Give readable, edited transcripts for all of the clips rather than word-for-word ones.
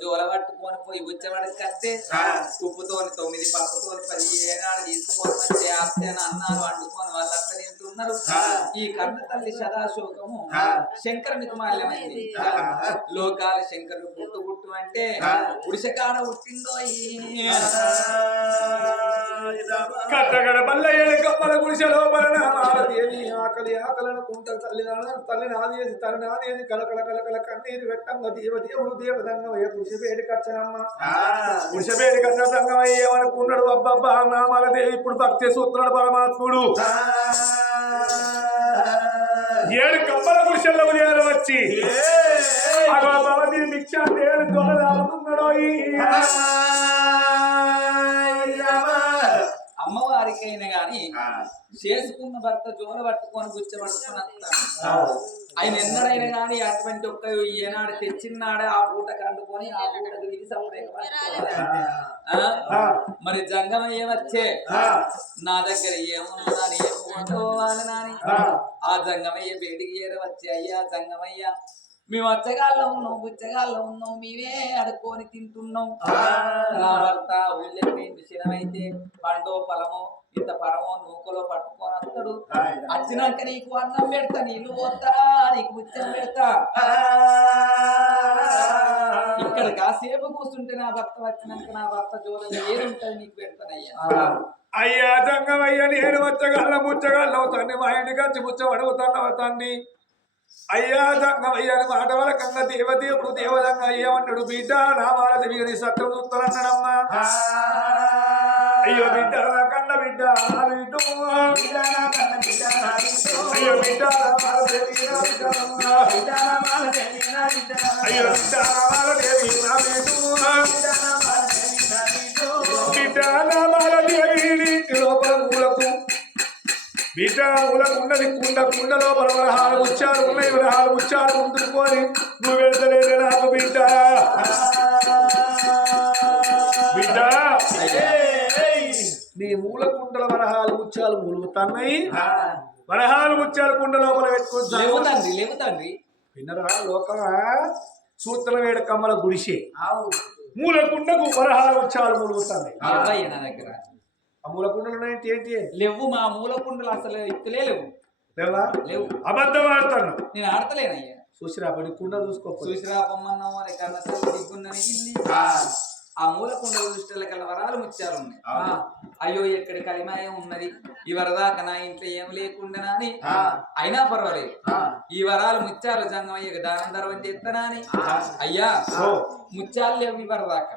జోల పట్టుకొని పోయి ఉచ్చబడి కట్టే ఉప్పుతోని 9 పప్పుతోని 10 ఏనాడు తీసుకోవడం అన్నాలు వండుకొని వాళ్ళంతా తింటున్నారు. ఈ కన్న తల్లి సదాశోకము శంకరునికి మాల్యమైంది. లోకాల శంకరుడు పుట్టు అంటే పురుషకాడ పుట్టిందో కట్టగడ బల్ల ఏడుకమ్మల గుడిసె లోపల నామాలదేవి ఆకలి ఆకలనుకుంట తల్లి నాదేది తల్లి నాదేది కలకల కలకల కన్నీరు పెట్టంగ దేవుడు దేవదంగమయ్య పురుషపేడి కచ్చనమ్మ పురుషపేడి కచ్చ సంగమయ్య ఏమనుకున్నాడు అబ్బబ్బా నామాలదేవి ఇప్పుడు భక్తి సూత్రుడు పరమాత్ముడు 7 కమ్మల గుడిసెల్లో ఉదయాలు వచ్చి భగవతి భిక్షా దేవుడు దొరదాడుతున్నాడు. అమ్మవారికైనా గాని చేసుకున్న భర్త జోల పట్టుకొని గుచ్చబట్టుకొని ఆయన ఎన్నడైనా గాని అటువంటి ఒక్క ఏనాడు తెచ్చిన్నాడే ఆ పూట కండుకొని ఆ పూటకు దిగి మరి జంగమయ్య వచ్చే నా దగ్గర ఏమున్నదని ఏముకోవాలి నాని ఆ జంగమయ్య బయటికి వచ్చే అయ్యా జంగమయ్య మేము వచ్చగాల్లో ఉన్నాం బుచ్చగాల్లో ఉన్నాం మేమే అడుక్కొని తింటున్నాం. నా భర్త ఊళ్ళెట్టి విషయమైతే పండో పొలమో ఇంత పరమో నూకలో పట్టుకొని వస్తాడు. వచ్చినాక నీకు అన్నం పెడతా నీళ్ళు పోతా నీకు బుచ్చం పెడతా. ఇక్కడ కాసేపు కూర్చుంటే నా భర్త వచ్చినాక నా భర్త జోల ఏదుంటది నీకు పెడతానయ్యా. అయ్యా జంగమయ్య నేను వచ్చగల ముచ్చగలవు తండ్రి మా ఇంటికి వచ్చి ముచ్చబడుగుతున్నావు తండ్రి. అయ్యా జంగమయ్య మాట వరకంగా దేవదేవుడు దేవదంగా ఏమన్నాడు బిడ్డ రామాలది వీరి సత్యం చూస్తానన్నాడమ్మా. అయ్యో బిడ్డ కన్న బిడ్డ అయ్యో బిడ్డ అయ్యో లోపల మూలకు బిడ్డ మూలకు ఉన్నది కుండ లోపల వరహాలు ముచ్చాలు ఉన్నాయి. వరహాలు ముచ్చాలు ముందుకొని నువ్వు వెళ్తలేదే నాకు బిడ్డ బిడ్డ నీ మూల కుండల వరహాలు ముత్యాలు మూలుగుతున్నాయి. వరహాలు ముత్యాలు కుండ లోపల పెట్టుకుంటాండి విన్నరా లోకల సూత్ర వేడ కమ్మల గుడిసే మూల కుండకు వరహాలు ముత్యాలు మూలుగుతున్నాయి. నా దగ్గర ఆ మూల కుండలు ఉన్నాయంటే ఏంటి లేవు. మా మూల కుండలు అసలు ఇక్కలే లేవు. లేవా? లేవు. అబద్ధం ఆడుతాను నేను ఆడతలేనయ్యా. చూసిరాపడి కుండ చూసుకో చూసిరాపమ్మన్నావు అని కన్నా దిగ్గుందని ఆ మూల కుండ దృష్టిల కల వరాలు ముత్యాలు ఉన్నాయి. అయ్యో ఎక్కడి కలిమాయం ఉన్నది ఈ వరదాకా నా ఇంట్లో ఏం లేకుండా అని అయినా పర్వాలేదు ఈ వరాలు ముత్యాలు జంగమయ్య దానం ధర్మం చేస్తానా అని. అయ్యా ముత్యాలు లేవు ఈ వరదాకా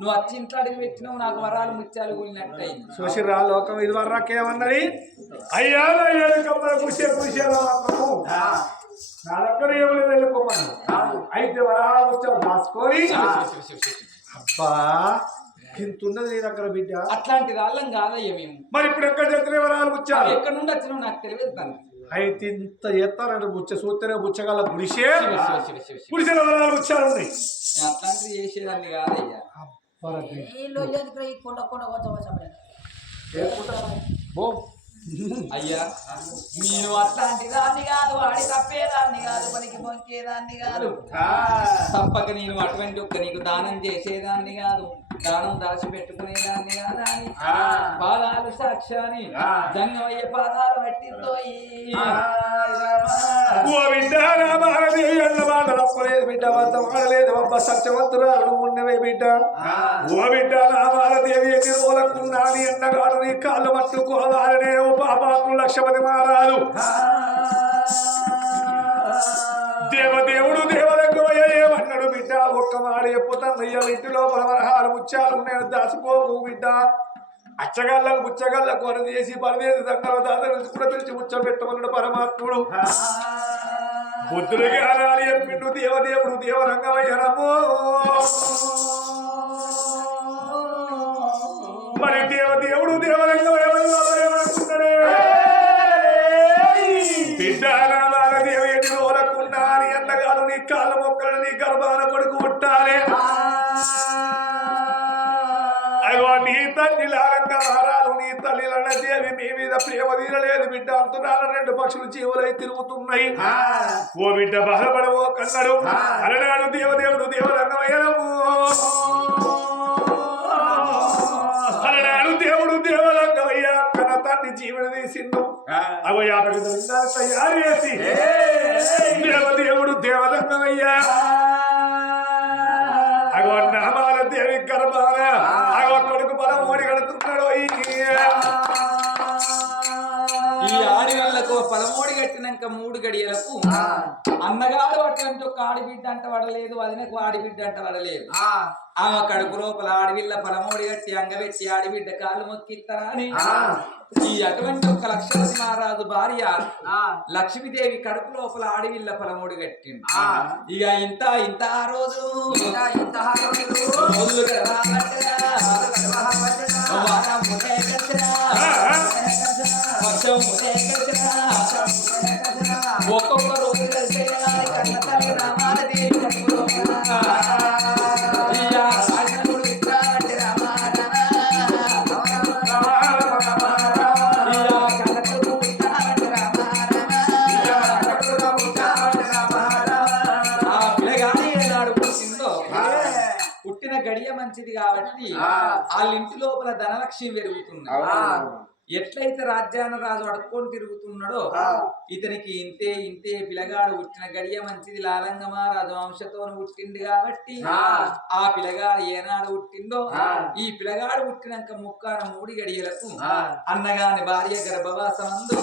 నువ్వు వచ్చి ఇంట్లో అడిగి పెట్టినావు నాకు వరాలు ముత్యాలు కూలినట్టయింది. చూసిరా లోకం ఇది వరదాకా ఏమన్నది అయ్యా నా దగ్గర ఏమలేదు వెళ్ళుకోమని అయితే వరహాలు ముత్యాలు దాచుకొని అబ్బా ఇంతున్నది నీ దగ్గర బిడ్డ అట్లాంటి వాళ్ళం కాదయ్యా మేము. మరి ఇప్పుడు ఎక్కడ చేస్తే వరాలు ముచ్చారు ఎక్కడ నుండి వచ్చినావు నాకు తెలియదు. అయితే ఇంత చేస్తారంటే బుచ్చ సూత్తనే బుచ్చగల గుడిసే గుడిసెల వరాలు ముచ్చారు అట్లాంటివి చేసేదాన్ని కాదయ్యా. అయ్యా నేను అట్లాంటి దాన్ని కాదు వాడి తప్పేదాన్ని కాదు పనికి మొక్కేదాన్ని కాదు. తప్పక నేను అటువంటి ఒక్క నీకు దానం చేసేదాన్ని కాదు దానం దాచి పెట్టుకునేదాన్ని కాదా అని పాదాలు సాక్ష్యాన్ని జంగమయ్య పాదాలు పట్టిందో బిడ్డ వంత వాడలేదు అబ్బ సత్యవంతురాలు ఉన్నవే బిడ్డ ఓ బిడ్డ రామాలదేవి ఎన్ని రోజులకున్నాని ఎండగాడు నీ కాళ్ళు పట్టుకోవాలనే ఓ పాపాత్ములు 1,00,000 మంది మారాలు. దేవదేవుడు దేవరంగమయ్య ఏమన్నాడు బిడ్డ ఒక్క మాట చెప్పుతానయ్య ఇంటిలో వరహాలు ముత్యాలు నేను దాచుకోకు బిడ్డ అచ్చగల్లకు ముచ్చగల్లకు అని చేసి పరదేశి సంఘాల దాదాపు కూడా పిలిచి ముచ్చబెట్టమన్నాడు పరమాత్ముడు. బుద్ధుడికి అనాలి చెప్పిండు దేవదేవుడు దేవరంగమయ్య నమో. మరి దేవదేవుడు దేవరంగమయ్య ఏమనుకున్నాడే బిడ్డ రామాలదేవి ఎన్ని రోజులకున్నా అని అన్నగారు నీ కాళ్ళ మొక్కలను నీ గర్భాన కొడుకు పుట్టాలి. అయ్యో నీ తల్లి లారంగా మారాలు నీ తల్లిలన్న దేవి మీ మీద ప్రేమ తీరలేదు బిడ్డ అంటున్నాను 2 పక్షులు జీవులై తిరుగుతున్నాయి. ఓ బిడ్డ బాధపడవో కన్నాడు అలనాడు దేవదేవుడు దేవరంగమయ్యము లింగాలు తయారు చేసి దేవదేవుడు దేవదంగమయ్యా అగో నామాల దేవి గర్భాన అగో కొడుకు పలమోడి కడుతున్నాడు ఈ ఆడివాళ్లకు పలమోడి కట్టినాక 3 గడియలకు అన్నగాడు అటువంటి ఒక ఆడిబిడ్డ అంట పడలేదు, వదినకు ఆడిబిడ్డ అంట పడలేదు. ఆమె కడుపు లోపల ఆడవిల్ల పలమోడి కట్టి అంగబెట్టి ఆడిబిడ్డ కాళ్ళు మొక్కిస్తారా అని ఈ అటువంటి ఒక లక్ష్మీపతి మహారాజు భార్య లక్ష్మీదేవి కడుపు లోపల ఆడివిల్ల పలమోడి కట్టింది. ఇక ఇంత ఆ రోజు ఒక్కొక్క రోజు కలిసే కన్న తల్లి రామాదేవి కడుపు లోపల గడియ మంచిది కాబట్టి వాళ్ళ ఇంటి లోపల ధనలక్ష్మి పెరుగుతుంది. ఎట్లయితే రాజ్యాన రాజు అడుక్కొని తిరుగుతున్నాడో ఇతనికి ఇంతే పిల్లగాడు పుట్టిన గడియ మంచిది. లాలంగమా రాజు వంశతో పుట్టిండు కాబట్టి ఆ పిల్లగాడు ఏనాడు పుట్టిందో ఈ పిల్లగాడు పుట్టినాక 3 గడియలకు అన్నగాని భార్య గర్భవాసమందు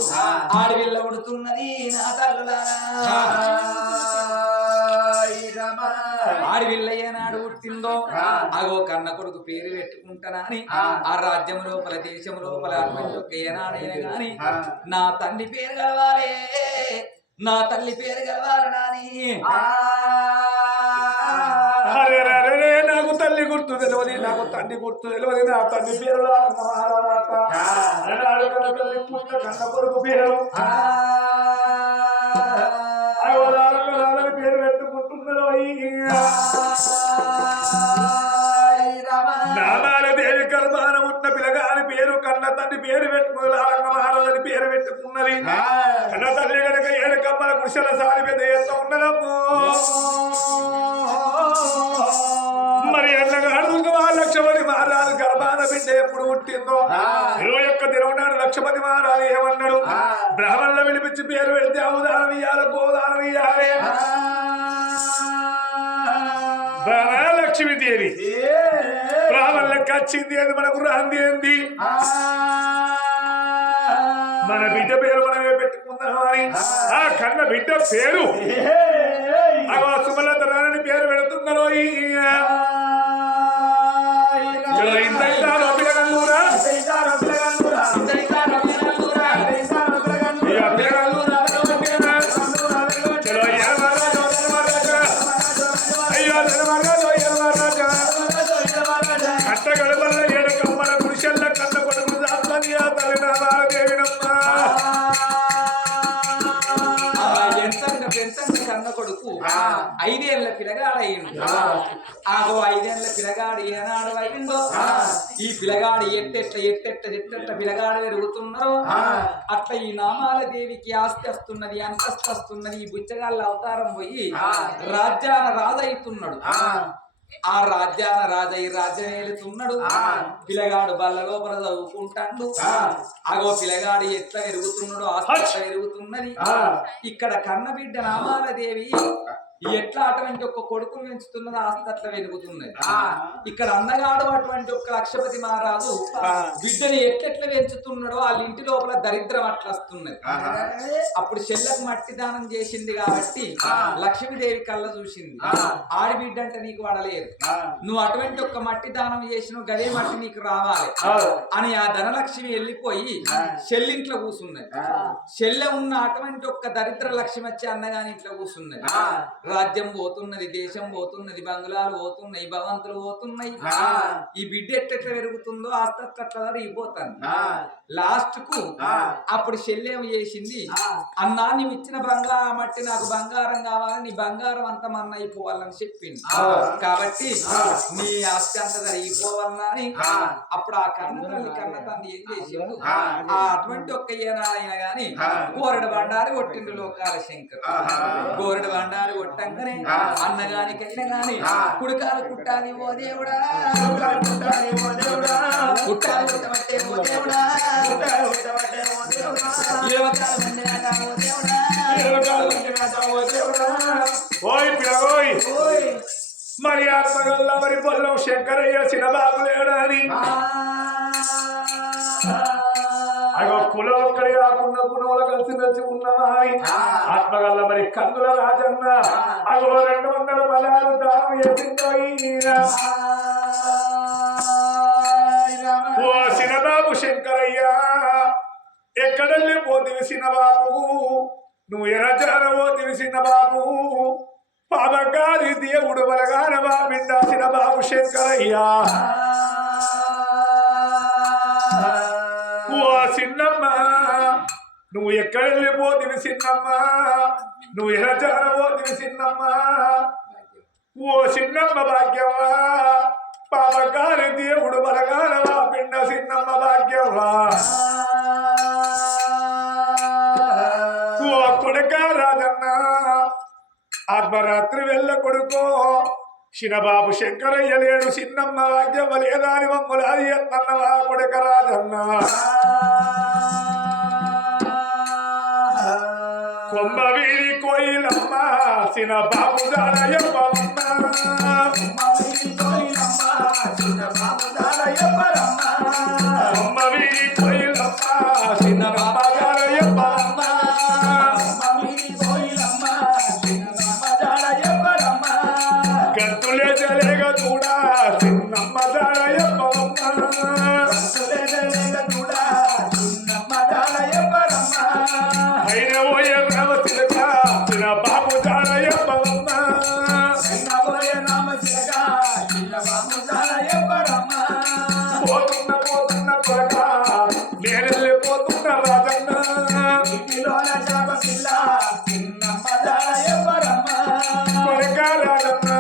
ఆడవిల్ల పుడుతున్నది. నా తల్లులారా ఆడవిల్ల ఏనాడు పుట్టిందో అగో కన్న కొడుకు పేరు పెట్టుకుంటానా అని ఆ రాజ్యం లోపల దేశం లోపల ఏనాడైనా గాని నా తండ్రి పేరు కలవాలే, నా తల్లి పేరు కలవాలని నాకు తల్లి గుర్తు తెలియదు, నాకు తండ్రి గుర్తు తెలియదు. నా తండ్రి పేరు కన్న కొడుకు పేరు పేరు పెట్టుకుంటున్నాడు. నామాల దేవి కర్మాన ఉన్న పిల్లగాని పేరు కన్న తండ్రి పేరు పెట్టుకుని మహారాజుని పేరు పెట్టుకున్నది. కన్న తల్లి కనుక 7 కమ్మల కుశల సారి పెద్ద ఎత్త ఉన్నదమ్మో. మరి అన్నగాడు లక్ష్మణి మహారాజు గర్భాన బిడ్డ ఎప్పుడు పుట్టిందో 21 దినం నాడు లక్ష్మణి మహారాజు ఏమన్నాడు? బ్రాహ్మణులు విడిపించి పేరు పెడితే అవదానం ఇయ్యాలి, గోదానం ఇయ్యాలి. లక్ష్మీదేవి బ్రాహ్మణులకు వచ్చింది అని మనకు రాంది ఏంది? మన బిడ్డ పేరు మనమే పెట్టుకుందామని ఆ కన్న బిడ్డ పేరు సుమలతరాని పేరు పెడుతున్నారు. కన్న కొడుకు 5 ఏళ్ల పిల్లగాడయ్యిండు. ఆగో 5 ఏళ్ల పిల్లగాడు ఏనాడు అయ్యిందో ఈ పిల్లగాడు ఎట్టెట్ట పిల్లగాడు పెరుగుతున్నారో అట్లా ఈ నామాల దేవికి ఆస్తి వస్తున్నది, అంతస్తు వస్తున్నది. ఈ బుచ్చగాళ్ళ అవతారం పోయి రాజ్యాన రాజైతున్నాడు. ఆ రాజ్యాన రాజ్యం ఏలుతున్నాడు. పిల్లగాడు బల్ల లోపల చదువుకుంటాడు. అగో పిల్లగాడు ఎట్లా పెరుగుతున్నాడు, ఆస్తి పెరుగుతున్నది. ఇక్కడ కన్నబిడ్డ నామాల దేవి ఎట్లా అటువంటి ఒక కొడుకును పెంచుతున్నది, ఆస్తి అట్లా వెలుగుతున్నది. ఇక్కడ అన్నగాడు అటువంటి ఒక లక్షపతి మహారాజు బిడ్డని ఎట్లెట్లా పెంచుతున్నాడో వాళ్ళ ఇంటి లోపల దరిద్రం అట్లా వస్తున్నది. అప్పుడు చెల్లకు మట్టి దానం చేసింది కాబట్టి లక్ష్మీదేవి కళ్ళ చూసింది. ఆడిబిడ్డ అంటే నీకు వాడలేదు, నువ్వు అటువంటి ఒక మట్టి దానం చేసిన గదే మట్టి నీకు రావాలి అని ఆ ధనలక్ష్మి వెళ్ళిపోయి చెల్లింట్లో కూర్చున్నది. చెల్లె ఉన్న అటువంటి ఒక్క దరిద్ర లక్ష్మి వచ్చి అన్నగాని ఇంట్లో కూర్చున్నది. రాజ్యం పోతున్నది, దేశం పోతున్నది, బంగ్లాలు పోతున్నాయి, భవంతులు పోతున్నాయి. ఈ బిడ్డ ఎట్లా పెరుగుతుందో ఆస్తి అట్లా జరిగిపోతాను. లాస్ట్ కు అప్పుడు చెల్లెం చేసింది, అన్నా నీవు ఇచ్చిన బంగారం మట్టి నాకు బంగారం కావాలని, నీ బంగారం అంతా మన అయిపోవాలని చెప్పింది. కాబట్టి నీ ఆస్తి అంతా జరిగిపోవాలన్నా అని అప్పుడు ఆ కన్న తండ్రి ఏం చేసిండు, అటువంటి ఒక్క ఏనాడైనా గాని గోరెడు బండారు కొట్టిండు లోకాల శంకర్. గోరెడు బండారు కొట్టంగానే అన్నగానికైనా గాని కుడికాలు కుట్టాలి ఓ దేవుడా, కుట్టాలి కుట్టబట్టే ఓ దేవుడా, ఏవకాలం ఉండే ఆటావో దేవుడా ఓయ్ పిలగోయ్ మరి ఆత్మగల్ల మరి పొల్లం శంకరయ్య చిన్నబాబు లేడని అగో కులం ఒక్కడి కాకుండా కులంలో కలిసి మెలిసి ఉన్నవాని ఆత్మగల్ల మరి కందుల రాజన్న అగో 200 బలాలు దానం చేసిందోయి ఓ చిన్నబాబు శంకరయ్య ఎక్కడెళ్ళి పోతివి చిన్నబాబు నువ్వు ఎరజాన పోతివి చిన్నబాబు పాపగారి దేవుడు బలగాన బాబిండా చిన్నబాబు శంకరయ్య ఓ చిన్నమ్మ నువ్వు ఎక్కడెళ్ళి పోతివి చిన్నమ్మ నువ్వు ఎరజాన పోతివి చిన్నమ్మ ఓ చిన్నమ్మ భాగ్యవా పాపగారి దేవుడు బలగాన బాబిండ చిన్నమ్మ భాగ్యవా ఓ కొడుక రాజన్న ఆత్మరాత్రి వెళ్ళ కొడుకో చిన్నబాబు శంకరయ్య లేడు చిన్నమ్మ భాగ్యమ్మ లేదాని మమ్ములాది ఎత్తన్నవా కొడుక రాజన్న కొమ్మవీరి కోయిలమ్మ చిన్నబాబు దాడయ్యప్పమ్మ కొమ్మవీరి కోయిలమ్మ చిన్నబాబు దాడయ్యప్పమ్మ గంతులే జరేగ చూడా చిన్నమ్మ దాడయ్యప్పమ్మ అయిన ఓయ రామ చిలక చిన్నబాబు దాడయ్యప్పమ్మ పోతున్న పోతున్న కొరక నేనెళ్ళి పోతున్న రాజన్న కొరక రాజన్న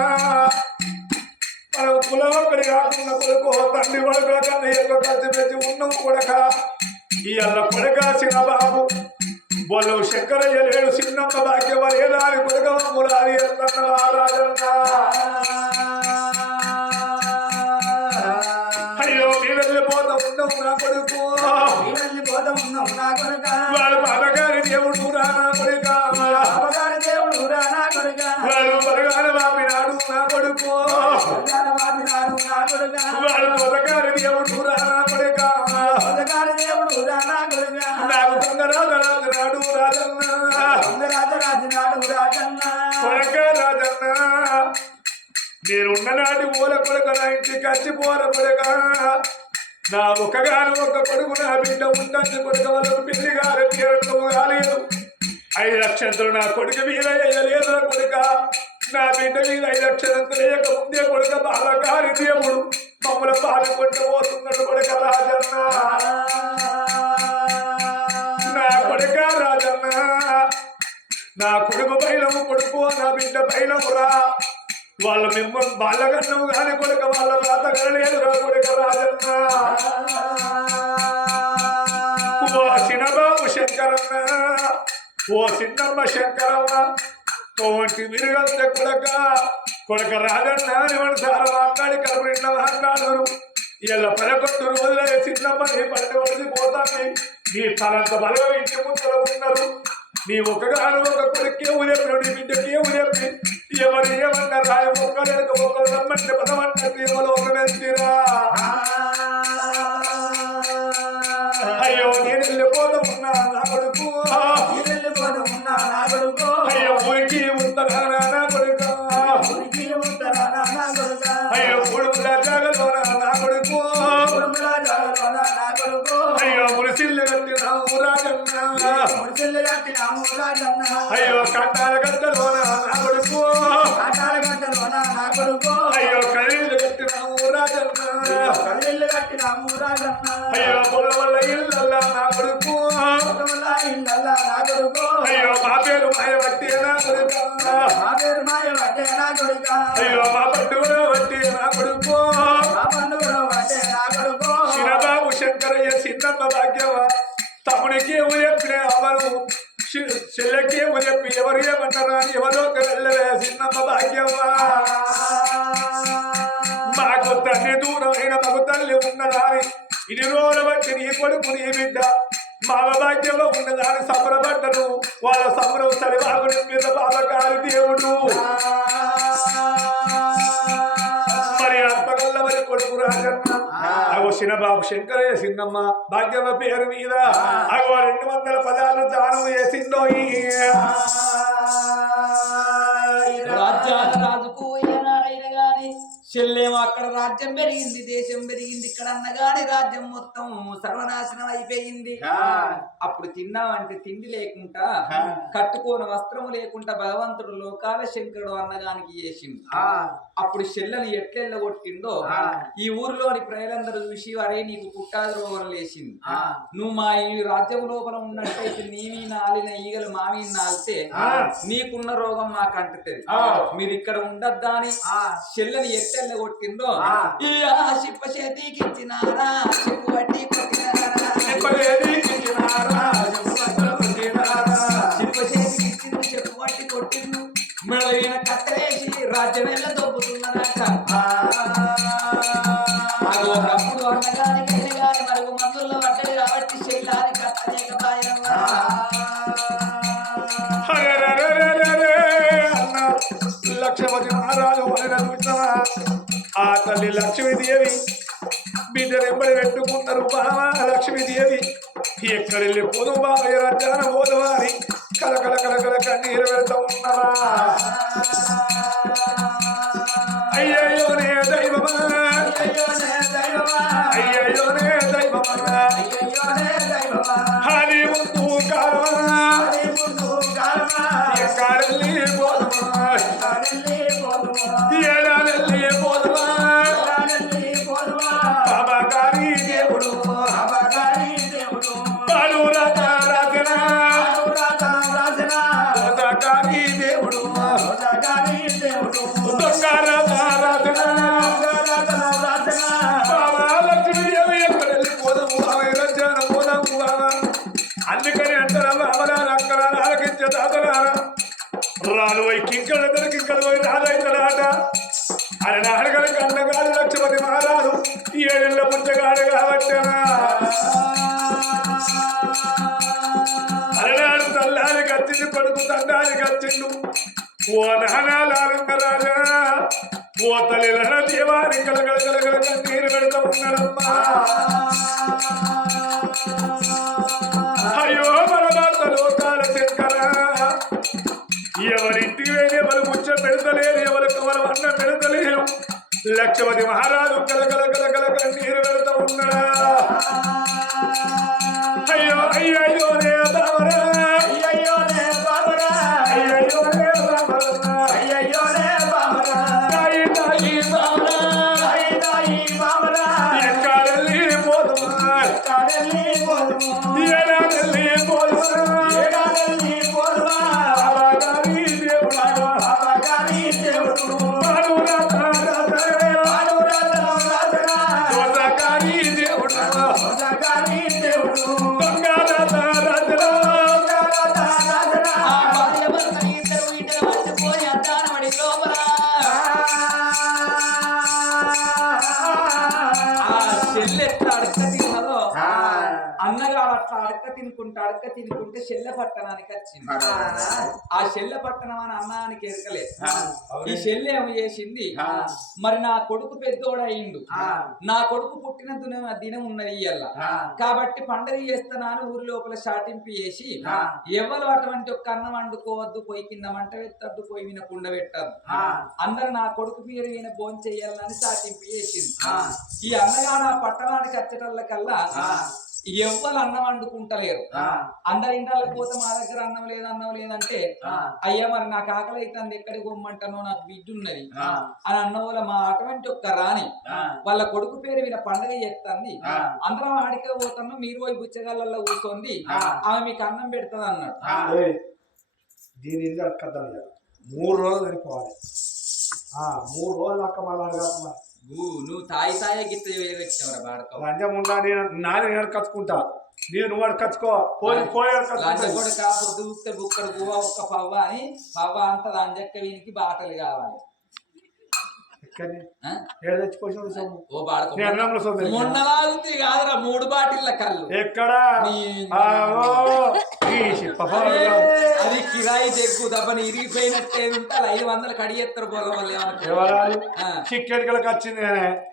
మనం కులం ఒకటి కాకుండా కొడుకు తండ్రి కొడుకుల కన్నా ఎక్కువ కలిసి మెచ్చి ఉన్నాం కొడక ఇవాళ కొడక చిన్నబాబు వాళ్ళు శంకరయ్య లేడు చిన్నమ్మ భాగ్యవ లేదా అని కొడుక ములాది రాజన్న అయ్యో మీ వెళ్ళిపోతా ఉన్నాం నా కొడుకు వాడు బాబగారి దేవుడు రానా కొడుక వాడు బలగాన బాపినాడు నా కొడుకు వాడు బలగారి దేవుడు రానా కొడుక నాకు దొంగరాజు నాడు రాజన్న కొడుక రాజన్న నేనున్న నాటి ఊర కొడుక నా ఇంటికి వచ్చి పోర కొడుక నా ఒక్కగాను ఒక్క కొడుకు నా బిడ్డ ఉందని కొడుక వాళ్ళకు పెళ్లి కాలేదు 5 లక్షలు నా కొడుకు మీద వేయలేదు కొడుక నా బిడ్డ మీద 5 లక్షలంత లేక ముందే కొడుక బాలగారి దేవుడు మమ్మల్ని పాడుకుంటూ పోతున్నాడు కొడుక రాజన్న నా కొడుక రాజన్న నా కొడుకు బయలము కొడుకు నా బిడ్డ బయలమురా వాళ్ళ మిమ్మల్ని బాలగన్నము కానీ కొడుక వాళ్ళ రాత కనలేదురా కొడుక రాజన్న ఓ చిన్నబాబు శంకరన్న ఓ చిన్నమ్మ శంకరమ్మ తోటి విరుగంత కొడక రాజన్న అని సార మాట్లాడి కలపడిన మాట్లాడరు ఇలా పదకొండు రోజులే చిన్నమ్మ నీ పట్టి వడిసి పోతాన్ని నీ తనంత బలం ఇంటి ముందర ఉన్నారు నీ ఒకగాను ఒక కొడుకే ఉదెప్పుడు నీ బిడ్డకే ఉదెప్పి ఎవరు ఏమన్నా రాయ ఒక్కలేక ఒక్కరు రమ్మంటే పదమంటే తీరువలో ఒక వెళ్తీరా అయ్యో నేను వెళ్ళిపోతూ ఉన్నా నా కొడుకు అయ్యో ఊరికి ఉంటారా నా కొడుకు అయ్యో కొడుకుల జాగలోనా నా కొడుకు అయ్యో మురిసిల్లు కట్టినాము రాజన్న అయ్యో కట్టాల గడ్డలోనా నా కొడుకు అయ్యో కళ్ళీళ్ళు కట్టినాము రాజన్న అయ్యో పొల వల్ల ఇళ్ళల్లా నా కొడుకు అయ్యో మా పేరు మాయ బట్టి నా కొడుకు అయ్యో మా పట్టు బట్టి నా కొడుకు చిన్నబాబు శంకరయ్య చిన్నమ్మ భాగ్యవ తమ్ముడికి చెప్పిన అవరు చెల్లెకి చెప్పి ఎవరు ఏమన్నారా ఎవరో వెళ్ళవే చిన్నమ్మ భాగ్యవ మాకు తండ్రి దూరమైన మాకు తల్లి ఉన్నదాని 2 రోజులు బట్టి నీ కొడుకు నీ బిడ్డ భాగ్యంలో ఉన్నదాన్ని సంబరపడ్డను వాళ్ళ సంబరం చలివాగుని మీద బాబగారి దేవుడు మరి ఆత్మగల్ల మరి కొడుకు రాజన్న అగో చిన్నబాబు శంకరయ్య చిన్నమ్మ భాగ్యమ్మ పేరు మీద అగో 200 పదాలు దానం చేసిందో రాజ్యాల రాజుకు ఏనాడైన గాని చెల్లేమో అక్కడ రాజ్యం పెరిగింది, దేశం పెరిగింది. ఇక్కడ అన్నగాని రాజ్యం మొత్తం సర్వనాశనం అయిపోయింది. అప్పుడు తిన్నామంటే తిండి లేకుండా, కట్టుకోని వస్త్రము లేకుండా భగవంతుడు లోకాల శంకరుడు అన్నగానికి చేసింది. అప్పుడు చెల్లని ఎట్లెళ్ళగొట్టిందో ఈ ఊరిలోని ప్రజలందరూ చూసి అరే నీకు పుట్టాది రోగం లేచింది, నువ్వు మా ఈ రాజ్యం లోపల ఉన్నట్టయితే నీవి నాలిన ఈగలు మావి నాలితే నీకున్న రోగం మాకు అంటుతుంది, మీరు ఇక్కడ ఉండద్దా అని చెల్లని ఎట్టెళ్ళగొట్టిందో ఈ శిప్ప చేతికి ఇచ్చినారా, చెప్పు బట్టి కొట్టినారా, శిప్ప చేతికి ఇచ్చింది, చెప్పు బట్టి కొట్టిండు. మెడైన కట్టలేసి రాజ్యం వెళ్ళ దొబ్బుతున్నారట. అదో తప్పుడు అన్నగానికి గాని మరుగు మందుల్లో పడ్డది కాబట్టి చెల్లారి కట్టలేకపోయినా లక్ష్మతి మహారాజు ఆ తల్లి లక్ష్మీదేవి బిడ్డనెంబడి పెట్టుకున్నారు. బామా లక్ష్మీదేవి ఎక్కడెళ్ళి పోదు బాబయ్య రాజ్యాన పోదు అని కలకల కలకల కన్నీరు పెడతా ఉన్నారా. అయ్యయ్యోనే దైవమా, అయ్యయ్యోనే దైవమా, హరి ముందు కాలమా, ఎక్కడెళ్ళి పోదుమా, ఏడాడెళ్ళి పోదుమా, బాబాగారి దేవుడు పాలురాత రాజనా, రోజాగారి దేవుడు దొంగారాత రాజనా, బాబా లక్ష్మీదేవి ఎక్కడెళ్ళి పోదాము బాబాయ్ రజ్జాన పోదాము బాబా. అందుకని అంటారా బాబలా అక్కడ ఆలకించే దాతలారా రాను పోయి కింకడ కింకడ పోయి రాదైతలాట అని నాడగల కన్నగాడు లక్ష్మతి మహారాజు 7 ఏళ్ళ పుచ్చగాడు కాబట్టి అలనాడు తల్లానికి వచ్చింది, కొడుకు తండ్రానికి వచ్చిండు. ఓ నానాలంగ రాజా, ఓ తల్లిన దేవాని కలగల కలగల కన్నీరు పెడతా ఉన్నాడమ్మా. అయ్యో బలవంత లోకాల శంకర, ఎవరింటికి వెళ్ళి ఎవరు ముచ్చ పెడతలేరు, ఎవరికి ఎవరు అన్నం పెడతలేరు. లక్ష్మతి మహారాజు కలకల కలకల కన్నీరు పెడతా ఉన్నాడా. అయ్యో అయ్యో రే బాబరా, అయ్యో రే బాబరా, అయ్యో రే బాబరా, అయ్యో రే బాబరా, దాయి దాయి బాబరా, దాయి దాయి బాబరా, ఎక్కడెళ్ళి పోదుమా, ఎక్కడెళ్ళి పోదుమా, ఏడాడెళ్ళి పోదుమా, ఏడాడెళ్ళి పోదుమా, బాబాగారి దేవుడు, బాబాగారి దేవుడు పాలురాత రాజనా, పాలురాత రాజనా, రోజాగారి దేవుడు, రోజాగారి దేవుడు దొంగారాత రాజనా, దొంగారాత రాజనా. ఆ భార్య భర్త ఇద్దరు ఇంటిని మర్చిపోయి అద్దాన పడి లోపల ఆ చెల్లె ఎట్లా అడక్క తిన్నదో అన్నగాడు అట్లా అడక్క తినుకుంటే చెల్లె పట్టణానికి వచ్చింది. ఆ చెల్లె పట్టణం అని అన్నానికి ఎరకలేదు. ఈ చెల్లె ఏమి చేసింది, మరి నా కొడుకు పెద్దోడు అయిండు, నా కొడుకు పుట్టిన దినం ఉన్నది ఇయ్యాల కాబట్టి పండుగ చేస్తానని ఊరి లోపల షాటింపు చేసి ఎవరు అటువంటి ఒక్క అన్నం వండుకోవద్దు, పొయ్యి కింద మంట పెట్టద్దు, పొయ్యి మీద కుండ పెట్టద్దు, అందరు నా కొడుకు పేరు ఈయన భోజనం చెయ్యాలని షాటింపు చేసింది. ఈ అన్నగాడు ఆ పట్టణానికి వచ్చేటల్లకల్లా ఎవ్వరు అన్నం వండుకుంటలేరు. అందరి ఇంటాలకు పోతే మా దగ్గర అన్నం లేదంటే అయ్యా మరి నాకు ఆకలి అయితే ఎక్కడికి పోమ్మంటానో నాకు బిడ్డ ఉన్నది అని అన్న వాళ్ళ మా అటువంటి ఒక్క రాని వాళ్ళ కొడుకు పేరు మీద పండగ చేస్తుంది, అందరం ఆడికే పోతాను, మీరు పోయి బుచ్చగాళ్ళల్లో కూర్చోండి, ఆమె మీకు అన్నం పెడుతుంది అన్నాడు. దీని 3 రోజులు సరిపోవాలి. 3 రోజులు అక్క మళ్ళీ నువ్వు తాయి గిత్త పెట్టావురా బాడక లంజం ఉండా, నాది కచ్చుకుంటా, నువ్వు కచ్చుకో లంజ కాకపోతే బుక్కడు గువ్వ ఒక్క పవ్వ అని పవ్వ అంతా లంజక్క వీనికి బాటలు కావాలి. కానీ ఆ? ఏడ తెచ్చుకోవచ్చు సొమ్ము ఓ బాడకో నీ అన్నంలో సొమ్ము మొన్న లాగుతుంది కాదురా 3 బాటిల్ల కళ్ళు ఎక్కడ నీ- పఫాలు అది కిరాయి జగ్గు దెబ్బని ఇరిగిపోయినట్టే ఉంటారు 500 కడిగేస్తారు పొలం వల్ల ఏమనుకో. ఎవరాలు ఆ. చిక్కెట్కలకు వచ్చింది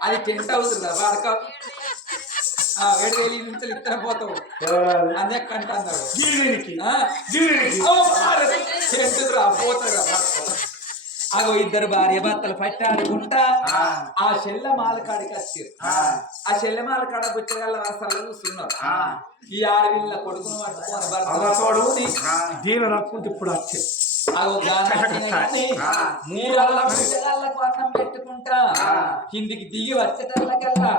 అది టెంట్ అవుతుందా వాడక 7,000 నుంచి ఇత్తన పోతావు ఎవరాలు అదే కంట అన్నాడు జీడికి ఆ? జీడికి టెంట్ రా పోతాడు అగో ఇద్దరు భార్య భర్తలు పట్టాడుకుంటా ఆ చెల్ల మాలకాడికి వచ్చారు ఆ చెల్లె మాలకాడ బుచ్చగల్ల వరసలు కూర్చున్నారు ఈ ఆడవిల్ల కొడుకును పట్టుకొని భర్త దీని రక్కుంటే ఇప్పుడు వచ్చే అగో బుచ్చగాళ్ళకు అన్నం పెట్టుకుంటా కిందికి దిగి వచ్చేటల్లకల్లా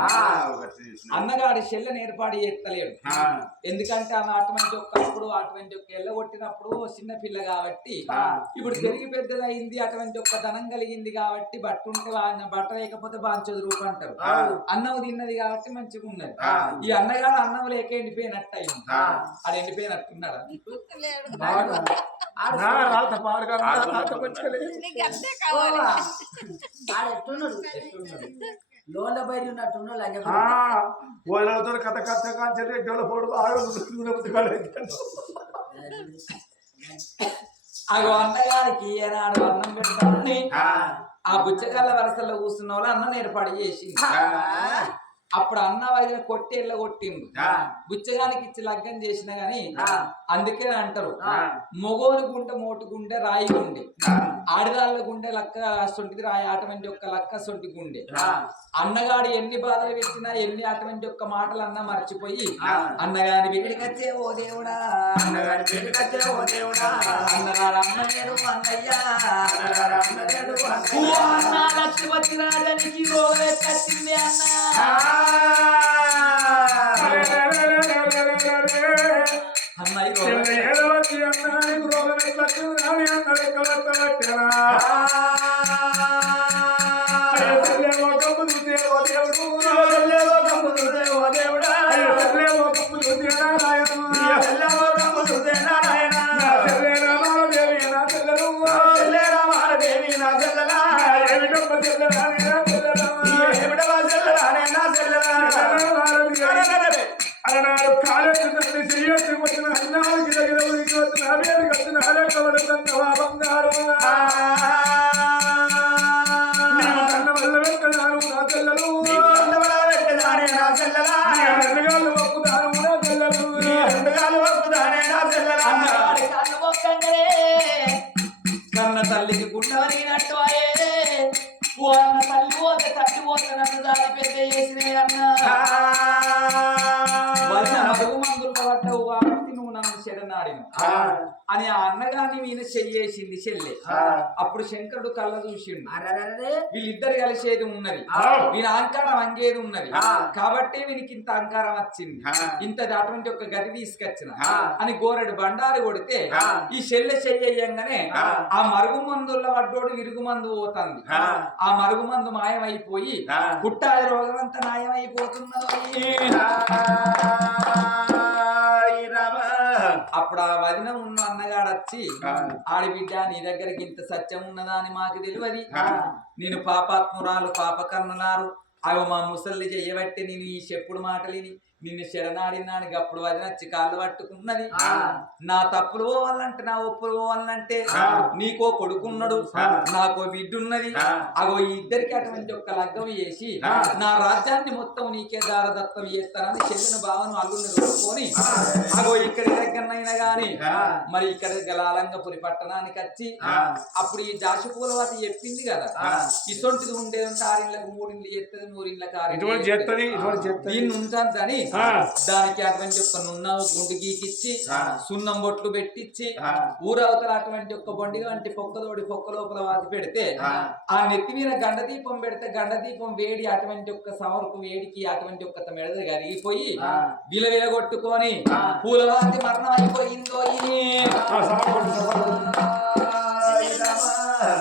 అన్నగాడి చెల్లెని ఏర్పాటు చేస్తలేడు ఎందుకంటే ఆమె అటువంటి ఒక్కప్పుడు అటువంటి ఒక్క ఎల్లగొట్టినప్పుడు చిన్న పిల్ల కాబట్టి ఇప్పుడు పెరిగి పెద్దదైంది అటువంటి ఒక్క ధనం కలిగింది కాబట్టి బట్ట ఉంటే బట్ట లేకపోతే బాంచదు రూపు అంటారు అన్నం తిన్నది కాబట్టి మంచిగా ఉన్నది ఈ అన్నగాడు అన్నం లేక ఎండిపోయినట్టు అయింది అది ఎండిపోయినట్టున్నాడు లోన్ల బయట ఉన్నట్టున్నాడు ఓలతో కథ కథ కాంచెల్లి డోల పోడు అగో అన్నగారికి ఏనాడు అన్నం పెడతానని ఆ బుచ్చగాళ్ళ వరసల్లో కూర్చున్న వాళ్ళు అన్నం ఏర్పాటు చేసింది అప్పుడు అన్న వదిన కొట్టి ఎల్లగొట్టిండు బుచ్చగానికి ఇచ్చి లగ్గం చేసిన గాని అందుకే అంటారు మొగోని గుండె మోటు గుండె రాయి గుండె ఆడిదాళ్ళ గుండె లక్క సొంటిది రాయి అటువంటి ఒక్క లక్క సొంటి గుండె అన్నగాడు ఎన్ని బాధలు పెట్టినా ఎన్ని అటువంటి ఒక్క మాటలు అన్న మర్చిపోయి అన్నగాని బిడ్డకచ్చే ఓ దేవుడా అన్నగాని బిడ్డకచ్చే ఓ దేవుడా అన్నగారు అన్నగారు అన్నయ్యా అన్న లక్ష్మీ రాజానికి రోగం కట్టింది అన్న అన్నాడు కాలేజీ చెయ్యొచ్చు వచ్చిన అన్నాడు గిరగిర వచ్చిన అవేది వచ్చిన అరకబడుతున్న బంగారు కన్న వల్ల పెట్టడాను నా చెల్లెలు రెండుగాళ్ళు ఒప్పుతాను నా చెల్లెలు కన్న తల్లికి గుండవరినట్టు అయ్యే అన్న తల్లి పోతే తల్లి పోతే నన్ను దాని పెద్ద చేసినే అన్న మరుగు మందులు పడ్డావు కాబట్టి నువ్వు నన్ను చెడనాడిను అని ఆ అన్నగాని మీద చెయ్యేసింది చెల్లె అప్పుడు శంకరుడు కళ్ళ చూసిండు వీళ్ళిద్దరు కలిసేది ఉన్నది వీని అహంకారం అంగేది ఉన్నది కాబట్టి వీనికి ఇంత అహంకారం వచ్చింది ఇంత అటువంటి ఒక గది తీసుకొచ్చిన అని గోరెడు బండారు కొడితే ఈ చెల్లె చెయ్యంగానే ఆ మరుగు మందుల పడ్డోడు విరుగు మందు పోతుంది ఆ మరుగు మందు మాయమైపోయి పుట్టాది రోగం అంతా మాయమైపోతున్నది అప్పుడు ఆ వదిన ఉన్న అన్నగాడు వచ్చి ఆడిబిడ్డ నీ దగ్గరికి ఇంత సత్యం ఉన్నదా అని మాకు తెలియదు నేను పాపాత్మురాలు పాపకర్ణులారు అవి మా ముసల్ని చెయ్యబట్టి నేను ఈ చెప్పుడు మాటలిని నిన్ను శరణాడినానికి అప్పుడు వదిన వచ్చి కాళ్ళు పట్టుకున్నది నా తప్పులు పోవాలంటే నా ఒప్పులు పోవాలంటే నీకో కొడుకున్నాడు నాకో బిడ్డున్నది అగో ఈ ఇద్దరికి అటువంటి ఒక్క లగ్గం చేసి నా రాజ్యాన్ని మొత్తం నీకే దారదత్తం చేస్తానని చెల్లిన భావను అల్లుని దొరుకుకొని అగో ఇక్కడి దగ్గరనైనా గాని మరి ఇక్కడ లాలంగపురి పట్టణానికి వచ్చి అప్పుడు ఈ జాషిపూలవాతి చెప్పింది కదా ఇసొంటిది ఉండేది ఉంటే 6 ఇళ్ళకు 3 ఇళ్ళు చేస్తుంది 100 ఇళ్ళకి దీన్ని ఉంచని దానికి అటువంటి ఒక్క నున్న గుండు గీకిచ్చి సున్నం బొట్లు పెట్టించి ఊరవతల అటువంటి ఒక్క బొండి వంటి పొక్కతోడి పొక్క లోపల వాతి పెడితే ఆ నెత్తి మీద గండ దీపం పెడితే గండ దీపం వేడి అటువంటి ఒక్క సమరకు వేడికి అటువంటి ఒక్క మెడద కరిగిపోయి విలవిలగొట్టుకొని పూలవాతి మరణం అయిపోయిందో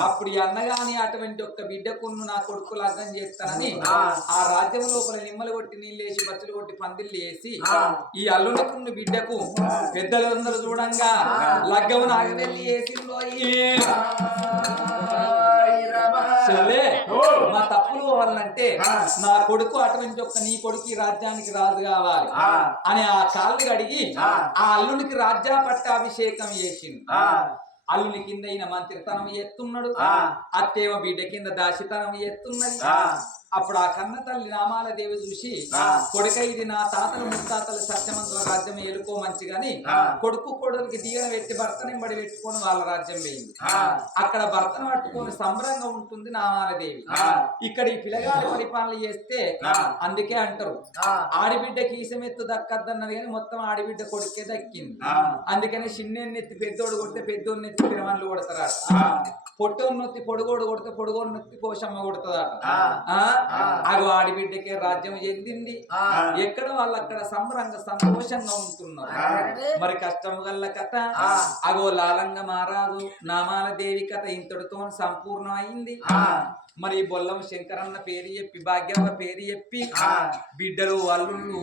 అప్పుడు ఈ అన్నగాని అటువంటి ఒక్క బిడ్డకును నా కొడుకు లగ్గం చేస్తానని ఆ రాజ్యం లోపల నిమ్మలు కొట్టి నీళ్ళేసి బచ్చులు కొట్టి పందిళ్ళు వేసి ఈ అల్లునకున్న బిడ్డకు పెద్దలందరూ చూడంగా లగ్గము నాగవెల్లి వేసిందో చెల్లే ఓ. మా తప్పులు పోవాలంటే ఆ. నా కొడుకు అటువంటి ఒక్క నీ కొడుకు ఈ రాజ్యానికి రాజు కావాలి ఆ. అని ఆ కాళ్ళు కడిగి ఆ. ఆ అల్లునికి రాజ్య పట్టాభిషేకం చేసిండు ఆ. అల్లుని కింద ఈయన మంత్రితనం ఎత్తున్నాడు ఆ. అత్తేమ బిడ్డ కింద దాసితనం ఎత్తున్నది ఆ. అప్పుడు ఆ కన్న తల్లి రామాల దేవి చూసి ఆ. కొడుక ఇది నా తాతలు ముత్తాతలు సత్యమంతుల రాజ్యం ఎలుకో మంచిగాని ఆ. కొడుకుకి దీవెన పెట్టి భర్తనింబడి పెట్టుకొని వాళ్ళ రాజ్యం పోయింది ఆ. అక్కడ భర్తను పట్టుకొని సంబరంగా ఉంటుంది నామాలదేవి ఆ. ఇక్కడ ఈ పిల్లగాడి పరిపాలన చేస్తే ఆ. అందుకే అంటారు ఆడిబిడ్డ కీసమెత్తు దక్కద్దన్నది కానీ మొత్తం ఆడిబిడ్డ కొడుకే దక్కింది ఆ. అందుకని చిన్నెన్ని ఎత్తి పెద్దోడు కొడితే పెద్దోడిని ఎత్తి పిరమన్లు కొడతారు ఆ. పొట్టోని నొత్తి పొడుగోడు కొడితే పొడుగోడు నొత్తి పోషమ్మ కొడుతుందట ఆ. అగో ఆడిబిడ్డకే రాజ్యం చెందింది ఎక్కడ వాళ్ళు అక్కడ సంబరంగా సంతోషంగా ఉంటున్నారు మరి కష్టము గల్ల కథ అగో లాలంగా మారాదు నామాల దేవి కథ ఇంతటితో సంపూర్ణమైంది మరి బొల్లం శంకరన్న పేరు చెప్పి భాగ్యమ్మ పేరు చెప్పి బిడ్డలు అల్లుళ్ళు